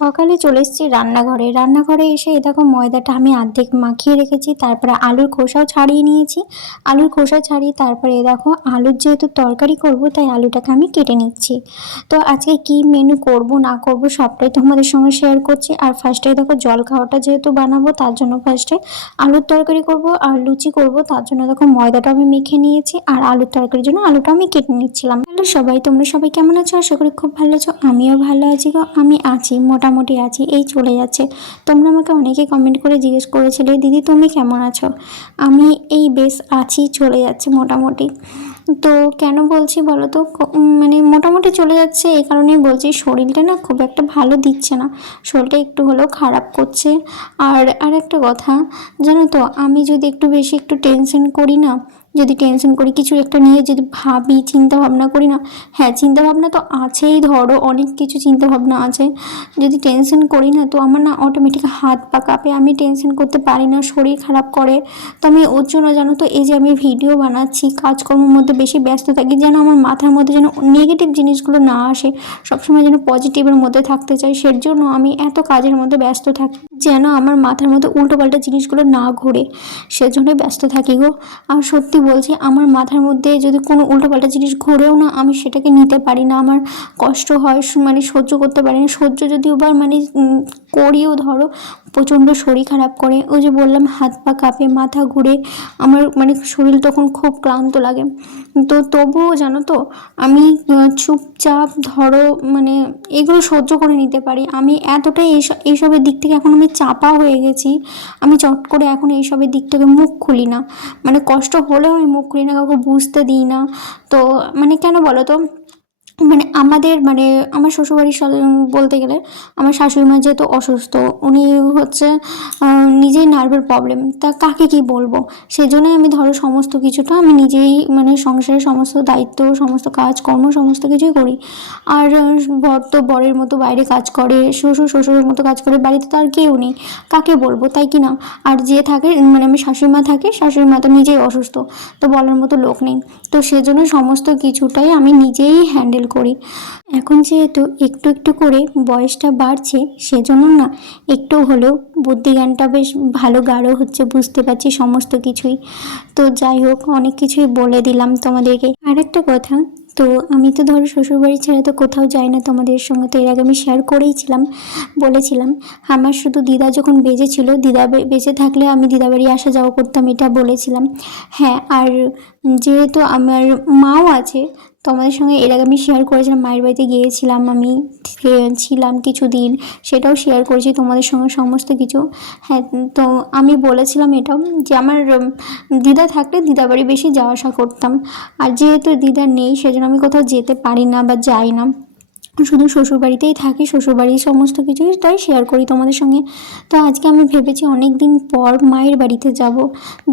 সকালে চলে এসেছি রান্নাঘরে এসে এই দেখো ময়দাটা আমি অর্ধেক মাখিয়ে রেখেছি, তারপরে আলুর খোসাও ছাড়িয়ে নিয়েছি। আলুর খোসা ছাড়িয়ে তারপরে এই দেখো আলুর যেহেতু তরকারি করব তাই আলুটাকে আমি কেটে নিচ্ছি। তো আজকে কি মেনু করব না করব সবটাই তোমাদের সঙ্গে শেয়ার করছি। আর ফার্স্টে দেখো জল খাওয়াটা যেহেতু বানাবো তার জন্য ফার্স্টে আলুর তরকারি করব আর লুচি করব, তার জন্য দেখো ময়দাটা আমি মেখে নিয়েছি আর আলুর তরকারির জন্য আলুটা আমি কেটে নিচ্ছিলাম। হ্যালো সবাই, তোমরা সবাই কেমন আছো? আশা করি খুব ভালো আছো। আমিও ভালো আছি গো, আমি আছি মোটামুটি আছি, এই চলে যাচ্ছে। তোমরা আমাকে অনেকে কমেন্ট করে জিজ্ঞেস করেছিলে দিদি তুমি কেমন আছো। আমি এই বেশ আছি, চলে যাচ্ছে মোটামুটি। তো কেন বলছি বলো তো, মানে মোটামুটি চলে যাচ্ছে এই কারণেই বলছি, শরীরটা না খুব একটা ভালো দিচ্ছে না, শরীরটা একটু হলেও খারাপ করছে। আর একটা কথা জানো তো, আমি যদি একটু বেশি একটু টেনশন করি না, যদি টেনশন করি কিছু একটা নিয়ে, যদি ভাবি চিন্তা ভাবনা করি না, হ্যাঁ চিন্তা ভাবনা তো আছেই, ধরো অনেক কিছু চিন্তা ভাবনা আছে, যদি টেনশন করি না তো আমার না অটোমেটিক হাত পা কাঁপে, আমি টেনশন করতে পারি না, শরীর খারাপ করে। তো আমি ওর জন্য জানো তো, এই যে আমি ভিডিও বানাচ্ছি কাজকর্মের মধ্যে বেশি ব্যস্ত থাকি, যেন আমার মাথার মধ্যে যেন নেগেটিভ জিনিসগুলো না আসে, সবসময় যেন পজিটিভের মধ্যে থাকতে চাই, সের জন্য আমি এত কাজের মধ্যে ব্যস্ত থাকি যেন আমার মাথার মধ্যে উল্টোপাল্টা জিনিসগুলো না ঘোরে, সেজন্যই ব্যস্ত থাকি গো। আর সত্যি বলছি, আমার মাথার মধ্যে যদি কোনো উল্টোপাল্টা জিনিস ঘোরেও না, আমি সেটাকে নিতে পারি না, আমার কষ্ট হয়, মানে সহ্য করতে পারি না। সহ্য যদিও বা মানে করিও ধরো, প্রচণ্ড শরীর খারাপ করে, ওই যে বললাম হাত পা কাঁপে, মাথা ঘুরে, আমার মানে শরীর তখন খুব ক্লান্ত লাগে। তো তবুও জানো তো, আমি চুপচাপ ধরো মানে এগুলো সহ্য করে নিতে পারি। আমি এতটাই এইসবের দিক থেকে এখন আমি চাপা হয়ে গেছি, আমি চট করে এখন এইসবের দিক থেকে মুখ খুলি না, মানে কষ্ট হলেও আমি মুখ খুলি না, কাউকে বুঝতে দিই না। তো মানে কেন বলো তো, মানে আমাদের মানে আমার শ্বশুরবাড়ির বলতে গেলে আমার শাশুড়ি মা যেহেতু অসুস্থ, উনি হচ্ছে নিজেই নার্ভের প্রবলেম, তা কাকে কি বলবো, সেই জন্যই আমি ধরো সমস্ত কিছুটা আমি নিজেই মানে সংসারের সমস্ত দায়িত্ব সমস্ত কাজকর্ম সমস্ত কিছুই করি। আর বর তো বরের মতো বাইরে কাজ করে, শ্বশুর শ্বশুরের মতো কাজ করে, বাড়িতে তো আর কেউ নেই, কাকে বলবো তাই কি না। আর যে থাকে মানে আমি শাশুড়ি মা থাকে, শাশুড়ি মা তো নিজেই অসুস্থ, তো বলার মতো লোক নেই। তো সেজন্য সমস্ত কিছুটাই আমি নিজেই হ্যান্ডেল করি। এখন যেহেতু একটু একটু করে বয়সটা বাড়ছে, সেজন্য না একটু হলেও বুদ্ধিজ্ঞানটা বেশ ভালো গাঢ় হচ্ছে, বুঝতে পারছি সমস্ত কিছুই। তো যাই হোক, অনেক কিছুই বলে দিলাম তোমাদেরকে। আর একটা কথা, তো আমি তো ধরো শ্বশুরবাড়ি ছেড়ে তো কোথাও যাই না, তোমাদের সঙ্গে তো এর আগে আমি শেয়ার করেইছিলাম, বলেছিলাম। আমার শুধু দিদা যখন বেঁচে ছিল, দিদা বেঁচে থাকলে আমি দিদা বাড়ি আসা যাওয়া করতাম, এটা বলেছিলাম। হ্যাঁ, আর যেহেতু আমার মাও আছে, তো আমাদের সঙ্গে এর আগে আমি শেয়ার করেছিলাম, মায়ের বাড়িতে গিয়েছিলাম আমি, ছিলাম কিছুদিন, সেটাও শেয়ার করেছি তোমাদের সঙ্গে সমস্ত কিছু। হ্যাঁ, তো আমি বলেছিলাম এটাও যে আমার দিদা থাকলে দিদা বাড়ি বেশি যাওয়া আসা করতাম। আর যেহেতু দিদা নেই, সেজন্য আমি কোথাও যেতে পারি না বা যাই না, শুধু শ্বশুরবাড়িতেই থাকি, শ্বশুরবাড়ির সমস্ত কিছুই তাই শেয়ার করি তোমাদের সঙ্গে। তো আজকে আমি ভেবেছি অনেক দিন পর মায়ের বাড়িতে যাব,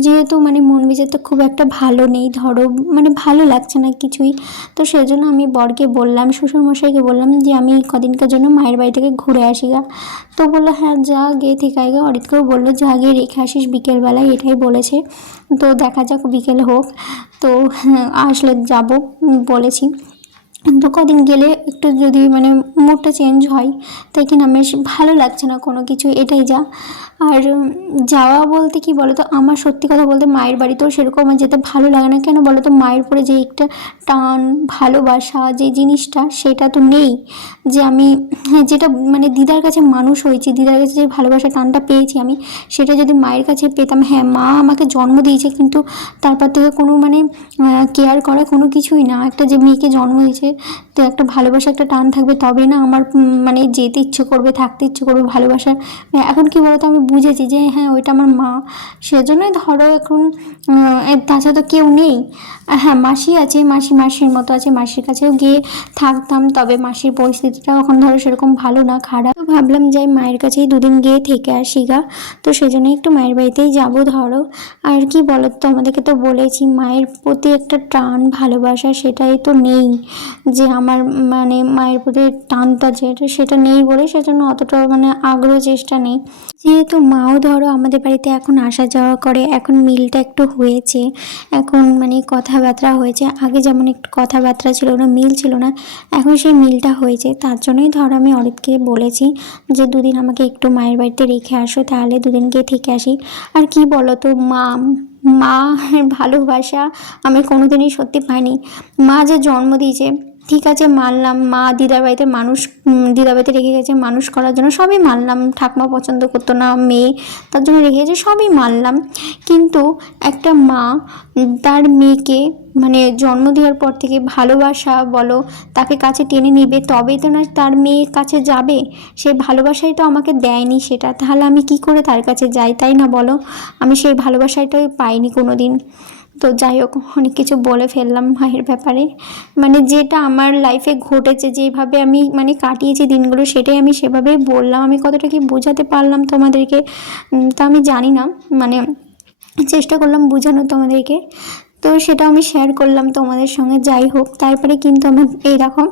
যেহেতু মানে মন মেজাজটা খুব একটা ভালো নেই, ধরো মানে ভালো লাগছে না কিছুই। তো সেজন্য আমি বরকে বললাম, শ্বশুরমশাইকে বললাম যে আমি কদিনকার জন্য মায়ের বাড়ি থেকে ঘুরে আসি গা। তো বললো হ্যাঁ যা গিয়ে থেকে আগে, অরিতকেও বললো যা গিয়ে রেখে আসিস বিকেলবেলায়, এটাই বলেছে। তো দেখা যাক বিকেল হোক, তো আসলে যাব বলেছি। তো কদিন গেলে একটু যদি মানে মুডটা চেঞ্জ হয়, তাই কিনা বেশ ভালো লাগছে না কোনো কিছু, এটাই যা। আর যাওয়া বলতে কি বলো তো, আমার সত্যি কথা বলতে মায়ের বাড়িতেও সেরকম আমার যেতে ভালো লাগে না। কেন বলো তো, মায়ের উপরে যে একটা টান ভালোবাসা যে জিনিসটা, সেটা তো নেই। যে আমি যেটা মানে দিদার কাছে মানুষ হয়েছি, দিদার কাছে যে ভালোবাসা টানটা পেয়েছি আমি, সেটা যদি মায়ের কাছে পেতাম, হ্যাঁ মা আমাকে জন্ম দিয়েছে কিন্তু তারপর থেকে কোনো মানে কেয়ার করা কোনো কিছুই না, একটা যে মেয়েকে জন্ম দিয়েছে, তো একটা ভালোবাসা একটা টান থাকবে, তবে না আমার মানে যেতে ইচ্ছে করবে, থাকতে ইচ্ছে করবে ভালোবাসা। এখন কি বলতো, আমি বুঝেছি যে হ্যাঁ ওইটা আমার মা, সেজন্যই ধরো এখন তাছাড়া তো কেউ নেই। হ্যাঁ মাসি আছে, মাসির মতো আছে, মাসির কাছেও গিয়ে থাকতাম, তবে মাসির পরিস্থিতিটা এখন ধরো সেরকম ভালো না, খারাপ। তো ভাবলাম যাই মায়ের কাছেই দুদিন গিয়ে থেকে আসি গা। তো সেজন্য একটু মায়ের বাড়িতেই যাবো ধরো। আর কি বলো তো, আমাদেরকে তো বলেছি মায়ের প্রতি একটা টান ভালোবাসা সেটাই তো নেই, যে আমার মানে মায়ের প্রতি টানটা যেটা সেটা নেই বলে সেজন্য অতটা মানে আগ্রহ চেষ্টা নেই। যেহেতু মাও ধরো আমাদের বাড়িতে এখন আসা যাওয়া করে, এখন মিলটা একটু হয়েছে, এখন মানে কথাবার্তা হয়েছে, আগে যেমন একটু কথাবার্তা ছিল না, মিল ছিল না, এখন সেই মিলটা হয়েছে। তার জন্যই ধরো আমি অরিতকে বলেছি যে দুদিন আমাকে একটু মায়ের বাড়িতে রেখে আসো, তাহলে দুদিন গিয়ে থেকে আসি। আর কি বলো তো, মা মা ভালোবাসা আমি কোনোদিনই সত্যি পাইনি। মা যে জন্ম দিয়েছে, ঠিক আছে মানলাম, মা দিদার বাড়িতে মানুষ, দিদার বাড়িতে রেখে গেছে মানুষ করার জন্য, সবই মানলাম। ঠাকুমা পছন্দ করতো না মেয়ে, তার জন্য রেখে গেছে, সবই মানলাম। কিন্তু একটা মা তার মেয়েকে মানে জন্ম দেওয়ার পর থেকে ভালোবাসা বলো, তাকে কাছে টেনে নিবে তবেই তো না তার মেয়ের কাছে যাবে। সেই ভালোবাসাই তো আমাকে দেয়নি সেটা, তাহলে আমি কি করে তার কাছে যাই, তাই না বলো? আমি সেই ভালোবাসাটাই পাইনি কোনো দিন। তো যাই হোক, অনেক কিছু বলে ফেললাম মায়ের ব্যাপারে। মানে যেটা আমার লাইফে ঘটেছে, যেভাবে আমি মানে কাটিয়েছি দিনগুলো, সেটাই আমি সেভাবেই বললাম। আমি কতটা কি বোঝাতে পারলাম তোমাদেরকে তা আমি জানি না, মানে চেষ্টা করলাম বোঝানোর তোমাদেরকে। তো সেটা আমি শেয়ার করলাম তোমাদের সঙ্গে। যাই হোক, তারপরে কিন্তু আমার এই দেখো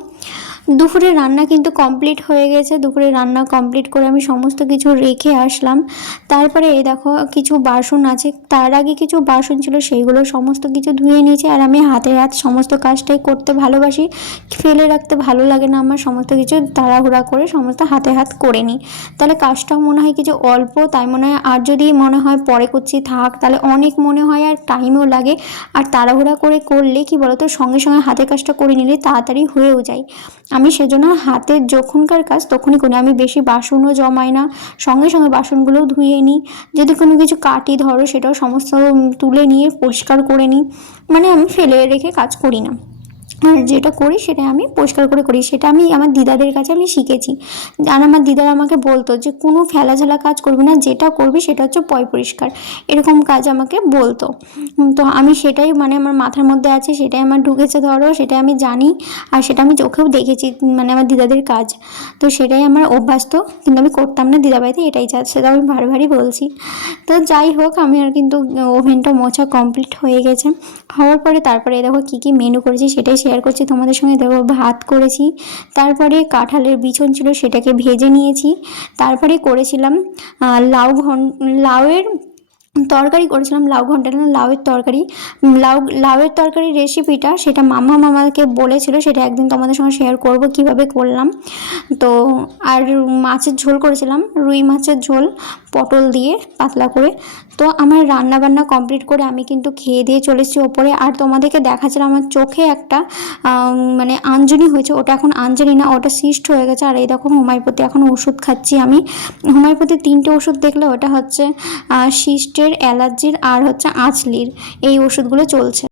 দুপুরের রান্না কিন্তু কমপ্লিট হয়ে গেছে। দুপুরে রান্না কমপ্লিট করে আমি সমস্ত কিছু রেখে আসলাম। তারপরে এই দেখো কিছু বাসন আছে, তার আগে কিছু বাসন ছিল সেইগুলো সমস্ত কিছু ধুয়ে নিয়েছি। আর আমি হাতে হাত সমস্ত কাজটাই করতে ভালোবাসি, ফেলে রাখতে ভালো লাগে না আমার, সমস্ত কিছু তাড়াহুড়া করে সমস্ত হাতে হাত করে নিই। তাহলে কাজটাও মনে হয় কিছু অল্প, তাই মনে হয়। আর যদি মনে হয় পরে করছি থাক, তাহলে অনেক মনে হয় আর টাইমও লাগে। আর তাড়াহুড়া করে করলে কি বলতো, সঙ্গে সঙ্গে হাতের কাজটা করে নিলে তাড়াতাড়ি হয়েও যায়। আমি সেজন্য হাতের যখনকার কাজ তখনই করি। আমি বেশি বাসনও জমাই না, সঙ্গে সঙ্গে বাসনগুলোও ধুয়ে নিই। যদি কোনো কিছু কাটি ধরো, সেটাও সমস্ত তুলে নিয়ে পরিষ্কার করে নিই। মানে আমি ফেলে রেখে কাজ করি না। আর যেটা করি সেটা আমি পরিষ্কার করে করি। সেটা আমি আমার দিদাদের কাছে আমি শিখেছি। আর আমার দিদারা আমাকে বলতো যে কোনো ফেলাঝালা কাজ করবি না, যেটা করবি সেটা হচ্ছে পয় পরিষ্কার, এরকম কাজ আমাকে বলতো। তো আমি সেটাই মানে আমার মাথার মধ্যে আছে, সেটাই আমার ঢুকেছে ধরো, সেটাই আমি জানি। আর সেটা আমি চোখেও দেখেছি, মানে আমার দিদাদের কাজ। তো সেটাই আমার অভ্যাস। তো কিন্তু আমি করতাম না দিদা বাড়িতে, এটাই চাই, সেটা আমি বারবারই বলছি। তো যাই হোক, আমি আর কিন্তু ওভেনটা মোছা কমপ্লিট হয়ে গেছে। হওয়ার পরে তারপরে দেখো কী কী মেনু করেছি সেটাই শেয়ার করছি তোমাদের সঙ্গে। দেখো ভাত করেছি, তারপরে কাঁঠালের বিছন ছিল সেটাকে ভেজে নিয়েছি, তারপরে করেছিলাম লাউয়ের তরকারি করেছিলাম, লাউ ঘন্টা না লাউয়ের তরকারি। লাউয়ের তরকারির রেসিপিটা সেটা মামাকে বলেছিল, সেটা একদিন তোমাদের সঙ্গে শেয়ার করব কিভাবে করলাম। তো আর মাছের ঝোল করেছিলাম, রুই মাছের ঝোল পটল দিয়ে পাতলা করে। তো আমার রান্না বান্না কমপ্লিট করে আমি কিন্তু খেয়ে দিয়ে চলে এসেছি ওপরে। আর তোমাদেরকে দেখাচ্ছিলাম আমার চোখে একটা মানে আঞ্জনি হয়েছে, ওটা এখন আঞ্জনি না, ওটা সিস্ট হয়ে গেছে। আর এই দেখো হোমিওপ্যাথি এখন ওষুধ খাচ্ছি আমি। হোমিওপ্যাথি 3টে ওষুধ দেখলে, ওটা হচ্ছে সিস্টের, অ্যালার্জির আর হচ্ছে আঁচলির, এই ওষুধগুলো চলছে।